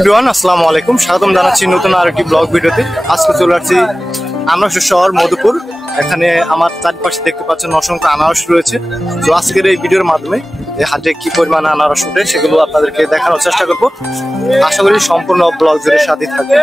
Everyone আসসালামু আলাইকুম, স্বাগতম জানাচ্ছি নতুন আরেকটি ব্লগ ভিডিওতে। আজকে চলে আসছি আনারসের শহর মধুপুর। এখানে আমার চারপাশে দেখতে পাচ্ছেন অসংখ্য আনারস রয়েছে। তো আজকের এই ভিডিওর মাধ্যমে এই হাটে কি পরিমাণ আনারস ওঠে সেগুলো আপনাদেরকে দেখানোর চেষ্টা করব। আশা করি সম্পূর্ণ ব্লগ জুড়ে সাথে থাকবে।